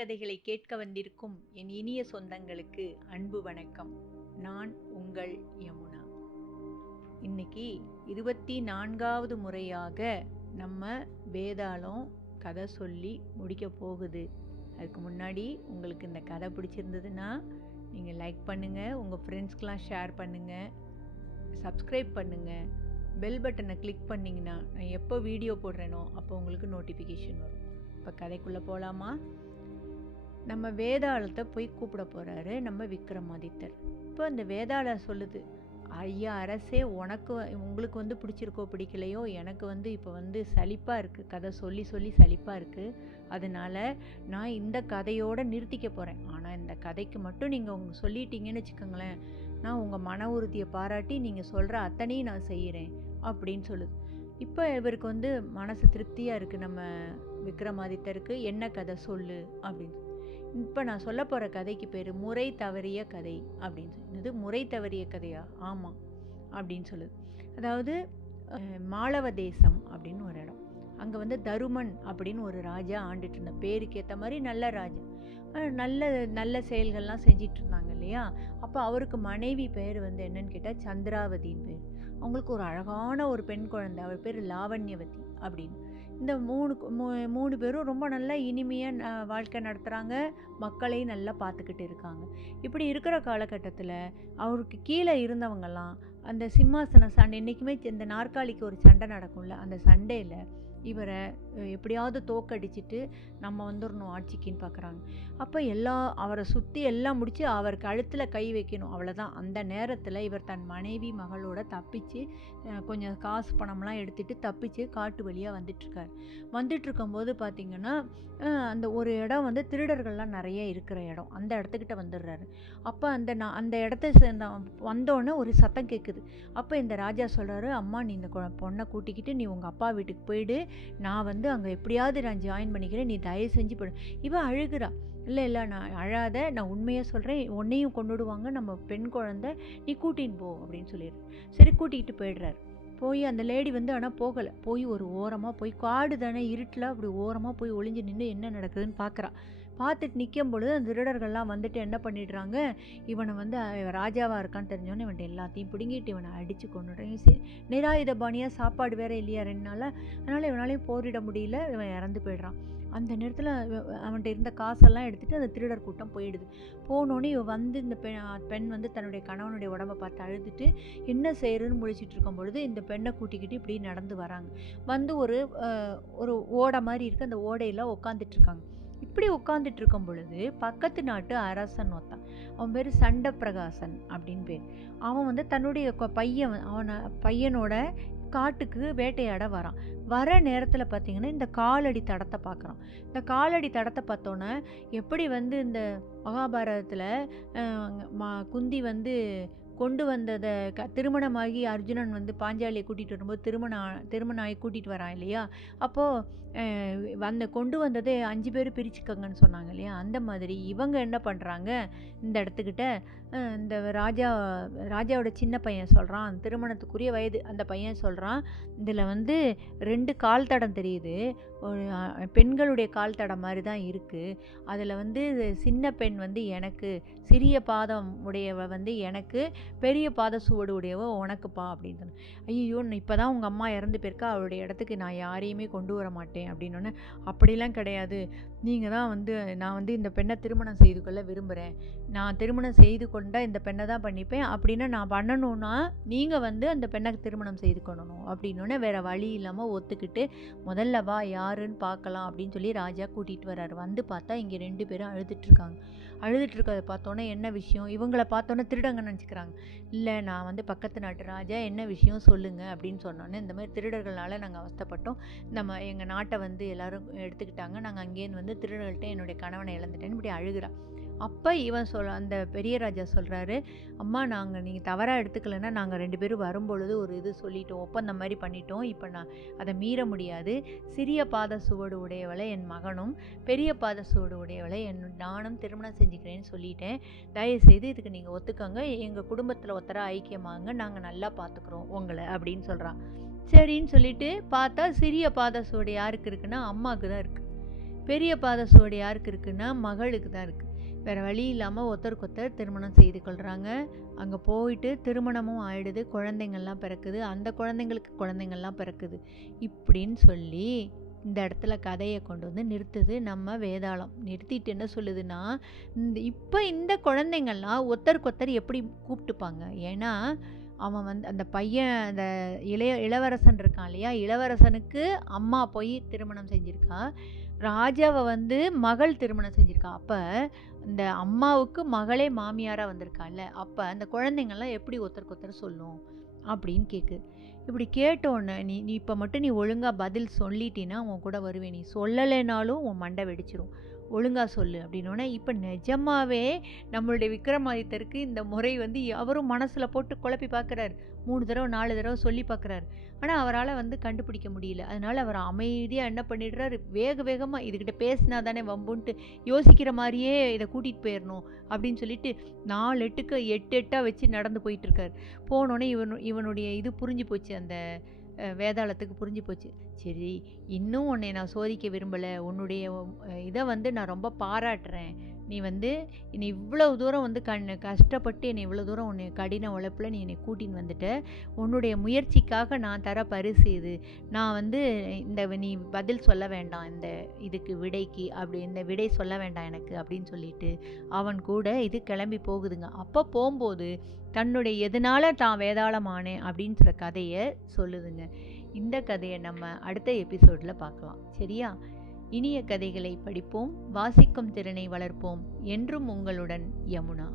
கதைகளை கேட்க வந்திருக்கும் என் இனிய சொந்தங்களுக்கு அன்பு வணக்கம். நான் உங்கள் யமுனா. இன்னைக்கு 24வது முறையாக நம்ம வேதாளம் கதை சொல்லி முடிக்க போகுது. அதுக்கு முன்னாடி உங்களுக்கு இந்த கதை பிடிச்சிருந்ததுன்னா நீங்கள் லைக் பண்ணுங்கள், உங்கள் ஃப்ரெண்ட்ஸ்க்கெலாம் ஷேர் பண்ணுங்கள், சப்ஸ்கிரைப் பண்ணுங்கள், பெல் பட்டனை கிளிக் பண்ணிங்கன்னா நான் எப்போ வீடியோ போடுறேனோ அப்போ உங்களுக்கு நோட்டிஃபிகேஷன் வரும். இப்போ கதைக்குள்ளே போகலாமா? நம்ம வேதாளத்தை போய் கூப்பிட போகிறாரு நம்ம விக்ரமாதித்தர். இப்போ அந்த வேதாளம் சொல்லுது, ஐயா அரசே, உங்களுக்கு பிடிச்சிருக்கோ பிடிக்கலையோ, எனக்கு இப்போ சலிப்பாக இருக்குது, கதை சொல்லி சொல்லி சலிப்பாக இருக்குது. அதனால் நான் இந்த கதையோடு நிறுத்திக்க போகிறேன். ஆனால் இந்த கதைக்கு மட்டும் நீங்கள் சொல்லிட்டீங்கன்னு வச்சுக்கோங்களேன், நான் உங்கள் மன உறுதியை பாராட்டி நீங்கள் சொல்கிற அத்தனையும் நான் செய்கிறேன் அப்படின்னு சொல்லுது. இப்போ இவருக்கு மனசு திருப்தியாக இருக்குது. நம்ம விக்ரமாதித்தருக்கு என்ன கதை சொல்லு அப்படின்னு. இப்போ நான் சொல்ல போகிற கதைக்கு பேர் முறை தவறிய கதை அப்படின்னு சொல்லுது. முறை தவறிய கதையா? ஆமாம் அப்படின்னு சொல்லுது. அதாவது மாளவ தேசம் அப்படின்னு ஒரு இடம். அங்கே தருமன் அப்படின்னு ஒரு ராஜா ஆண்டுட்டு இருந்த, பேருக்கு ஏற்ற மாதிரி நல்ல ராஜா, நல்ல நல்ல செயல்கள்லாம் செஞ்சிட்டு இருந்தாங்க இல்லையா. அப்போ அவருக்கு மனைவி பேர் என்னன்னு கேட்டால் சந்திராவதின்னு பேர். அவங்களுக்கு ஒரு அழகான ஒரு பெண் குழந்தை, அவர் பேர் லாவண்யவதி அப்படின்னு. இந்த மூணு பேரும் ரொம்ப நல்லா இனிமையாக வாழ்க்கை நடத்துகிறாங்க, மக்களையும் நல்லா பார்த்துக்கிட்டு இருக்காங்க. இப்படி இருக்கிற காலகட்டத்தில் அவருக்கு கீழே இருந்தவங்கெல்லாம் அந்த சிம்மாசன சண்டை, என்றைக்குமே இந்த நாற்காலிக்கு ஒரு சண்டை நடக்கும்ல, அந்த சண்டையில் இவரை எப்படியாவது தோக்கடிச்சிட்டு நம்ம வந்துடணும் ஆட்சிக்குன்னு பார்க்குறாங்க. அப்போ அவரை சுற்றி எல்லாம் முடித்து அவர் கழுத்தில் கை வைக்கணும், அவ்வளோதான். அந்த நேரத்தில் இவர் தன் மனைவி மகளோட தப்பிச்சு கொஞ்சம் காசு பணம்லாம் எடுத்துகிட்டு தப்பிச்சு காட்டு வழியாக வந்துட்டுருக்கும்போது பார்த்திங்கன்னா அந்த ஒரு இடம் திருடர்கள்லாம் நிறைய இருக்கிற இடம், அந்த இடத்துக்கிட்ட வந்துடுறாரு. அப்போ அந்த இடத்த வந்தோடனே ஒரு சத்தம் கேட்குது. அப்போ இந்த ராஜா சொல்கிறாரு, அம்மா நீ இந்த பொண்ணை கூட்டிக்கிட்டு நீ உங்கள் அப்பா வீட்டுக்கு போயிடு, நான் அங்கே எப்படியாவது நான் ஜாயின் பண்ணிக்கிறேன், நீ தயவு செஞ்சு போடு. இவன் அழுகிறா. இல்லை நான் அழாத, நான் உண்மையாக சொல்கிறேன், உன்னையும் கொண்டுடுவாங்க, நம்ம பெண் குழந்தை, நீ கூட்டின்னு போ அப்படின்னு சொல்லிடுறேன். சரி, கூட்டிகிட்டு போயிடுறாரு. போய் அந்த லேடி ஆனால் போகலை. போய் ஒரு ஓரமாக போய், காடு தானே, இருட்டில் அப்படி ஓரமாக போய் ஒளிஞ்சு நின்று என்ன நடக்குதுன்னு பார்க்குறா. பார்த்துட்டு நிற்கும் பொழுது அந்த திருடர்கள்லாம் என்ன பண்ணிடுறாங்க, இவனை ராஜாவாக இருக்கான்னு தெரிஞ்சோன்னே இவன்ட்டு எல்லாத்தையும் பிடுங்கிட்டு இவனை அடித்து கொண்டுடுறாங்க. நிராயுத பாணியாக, சாப்பாடு வேறு இல்லையா 2 நாளாக, அதனால் இவனாலையும் போரிட முடியல, இவன் இறந்து போயிடுறான். அந்த நேரத்தில் அவன்கிட்ட இருந்த காசெல்லாம் எடுத்துகிட்டு அந்த திருடர் கூட்டம் போயிடுது. போனோடனே இவன் இந்த பெண் தன்னுடைய கணவனுடைய உடம்பை பார்த்து அழுதுட்டு என்ன செய்யறதுன்னு முழிச்சிட்டு இருக்கும் பொழுது இந்த பெண்ணை கூட்டிக்கிட்டு இப்படி நடந்து வராங்க. ஒரு ஓடை மாதிரி இருக்குது, அந்த ஓடையில் உட்காந்துட்ருக்காங்க. இப்படி உட்காந்துட்டு இருக்கும் பொழுது பக்கத்து நாட்டு அரசன் ஒருத்தான், அவன் பேர் சண்ட பிரகாசன் அப்படின்னு பேர். அவன் தன்னுடைய பையனோட காட்டுக்கு வேட்டையாட வரான். வர நேரத்தில் பார்த்திங்கன்னா இந்த காலடி தடத்தை பார்க்குறான். இந்த காலடி தடத்தை பார்த்தோன்னே எப்படி இந்த மகாபாரதத்தில் குந்தி கொண்டு வந்ததை திருமணமாகி அர்ஜுனன் பாஞ்சாலியை கூட்டிகிட்டு வரும்போது திருமணம் ஆகி கூட்டிகிட்டு வரான் இல்லையா. அப்போது கொண்டு வந்ததே 5 பேர் பிரிச்சுக்கங்கன்னு சொன்னாங்க இல்லையா. அந்த மாதிரி இவங்க என்ன பண்ணுறாங்க, இந்த இடத்துக்கிட்ட இந்த ராஜாவோட சின்ன பையன் சொல்கிறான், திருமணத்துக்குரிய வயது அந்த பையன் சொல்கிறான், இதில் 2 கால் தடம் தெரியுது, ஒரு பெண்களுடைய கால் தடம் மாதிரி தான் இருக்குது. அதில் சின்ன பெண் எனக்கு, சிறிய பாதம் உடையவ எனக்கு, பெரிய பாத சுவடு உடையவோ உனக்குப்பா அப்படின்னு சொன்னேன். ஐயோ, இப்போ தான் உங்கள் அம்மா இறந்து போயிருக்கா, அவருடைய இடத்துக்கு நான் யாரையுமே கொண்டு வர மாட்டேன் அப்படின்னோடனே, அப்படிலாம் கிடையாது, நீங்கள் தான் நான் இந்த பெண்ணை திருமணம் செய்து கொள்ள விரும்புகிறேன், நான் திருமணம் செய்து கொண்டால் இந்த பெண்ணை தான் பண்ணிப்பேன், அப்படின்னா நான் பண்ணணுன்னா நீங்கள் அந்த பெண்ணை திருமணம் செய்து கொள்ளணும் அப்படின்னோடனே வேறு வழி இல்லாமல் ஒத்துக்கிட்டு முதல்ல வா யாருன்னு பார்க்கலாம் அப்படின்னு சொல்லி ராஜா கூட்டிகிட்டு வர்றாரு. பார்த்தா இங்கே 2 பேரும் அழுதுட்டுருக்காங்க. அழுதுட்டுருக்கதை பார்த்தோன்னே என்ன விஷயம், இவங்களை பார்த்தோன்னே திருடங்க நினச்சிக்கிறாங்க. இல்லை, நான் பக்கத்து நாட்டு ராஜா, என்ன விஷயம் சொல்லுங்கள் அப்படின்னு சொன்னோன்னே, இந்த மாதிரி திருடர்களால் நாங்கள் அவஸ்தைப்பட்டோம், எங்கள் நாட்டை எல்லோரும் எடுத்துக்கிட்டாங்க, நாங்கள் அங்கேருந்து திருடர்கள்ட்ட என்னுடைய கணவனை இழந்துட்டேன்னு இப்படி அழுகிறா. அப்போ அந்த பெரிய ராஜா சொல்கிறாரு, அம்மா நீங்கள் தவறாக எடுத்துக்கலைன்னா நாங்கள் 2 பேரும் வரும்பொழுது ஒரு இது சொல்லிட்டோம், ஒப்பந்தம் மாதிரி பண்ணிட்டோம், இப்போ நான் அதை மீற முடியாது. சிறிய பாத சுவடு உடையவளை என் மகனும், பெரிய பாத சுவடு உடையவளை நானும் திருமணம் செஞ்சுக்கிறேன்னு சொல்லிட்டேன், தயவுசெய்து இதுக்கு நீங்கள் ஒத்துக்கோங்க, எங்கள் குடும்பத்தில் ஒருத்தராக ஐக்கியமாங்க, நாங்கள் நல்லா பார்த்துக்குறோம் உங்களை அப்படின்னு சொல்கிறான். சரின்னு சொல்லிட்டு பார்த்தா சிறிய பாத சுவடு யாருக்கு இருக்குன்னா அம்மாவுக்கு தான் இருக்குது. பெரிய பாதசுவடு யாருக்கு இருக்குன்னா மகளுக்கு தான் இருக்குது. வேறு வழி இல்லாமல் ஒருத்தருக்கொத்தர் திருமணம் செய்து கொள்கிறாங்க. அங்கே போயிட்டு திருமணமும் ஆயிடுது, குழந்தைங்கள்லாம் பிறக்குது, அந்த குழந்தைங்களுக்கு குழந்தைங்கள்லாம் பிறக்குது. இப்படின்னு சொல்லி இந்த இடத்துல கதையை கொண்டு வந்து நிறுத்துது நம்ம வேதாளம். நிறுத்திட்டு என்ன சொல்லுதுன்னா, இப்போ இந்த குழந்தைங்கள்லாம் ஒருத்தருக்கொத்தர் எப்படி கூப்பிட்டுப்பாங்க? ஏன்னா அவன் வந்து அந்த பையன், அந்த இளவரசன் இருக்கான் இல்லையா, இளவரசனுக்கு அம்மா போய் திருமணம் செஞ்சுருக்கா, ராஜாவை வந்து மகள் திருமணம் செஞ்சுருக்கா. அப்போ இந்த அம்மாவுக்கு மகளே மாமியாராக வந்திருக்கால, அப்போ அந்த குழந்தைங்கள்லாம் எப்படி ஒருத்தருக்கு சொல்லும் அப்படின்னு கேட்குது. இப்படி கேட்டோன்னே நீ இப்போ மட்டும் நீ ஒழுங்காக பதில் சொல்லிட்டின்னா உன் கூட வருவேன், நீ சொல்லலைனாலும் உன் மண்டை வெடிச்சிரும், ஒழுங்காக சொல்லு அப்படின்னோடனே இப்போ நிஜமாகவே நம்மளுடைய விக்ரமாதித்தருக்கு இந்த முறை வந்து அவரும் மனசில் போட்டு குழப்பி பார்க்குறாரு. 3 தடவை 4 தடவை சொல்லி பார்க்குறாரு. ஆனால் அவரால் வந்து கண்டுபிடிக்க முடியல. அதனால் அவர் அமைதியாக என்ன பண்ணிடுறாரு, வேகமாக இதுக்கிட்ட பேசினா தானே வம்புன்ட்டு யோசிக்கிற மாதிரியே இதை கூட்டிகிட்டு போயிடணும் அப்படின்னு சொல்லிட்டு 4 எட்டுக்கு 8 எட்டாக வச்சு நடந்து போயிட்டுருக்கார். போனோடனே இவனுடைய இது புரிஞ்சு போச்சு, அந்த வேதாளத்துக்கு புரிஞ்சு போச்சு. சரி, இன்னும் உன்னை நான் சோதிக்க விரும்பலை, உன்னுடைய இதை வந்து நான் ரொம்ப பாராட்டுறேன். நீ வந்து என்னை இவ்வளவு தூரம் வந்து கஷ்டப்பட்டு என்னை இவ்வளோ தூரம் உன்னை கடின உழைப்பில் நீ என்னை கூட்டின்னு வந்துட்ட. உன்னுடைய முயற்சிக்காக நான் தர பரிசு இது. நான் வந்து நீ பதில் சொல்ல வேண்டாம் இந்த இதுக்கு விடைக்கு, அப்படி இந்த விடை சொல்ல வேண்டாம் எனக்கு அப்படின்னு சொல்லிட்டு அவன் கூட இது கிளம்பி போகுதுங்க. அப்போ போகும்போது தன்னுடைய எதனால தான் வேதாளமானேன் அப்படின்ற கதையை சொல்லுதுங்க. இந்த கதையை நம்ம அடுத்த எபிசோடில் பார்க்கலாம். சரியா? இனிய கதைகளை படிப்போம், வாசிக்கும் திறனை வளர்ப்போம். என்றும் உங்களுடன் யமுனா.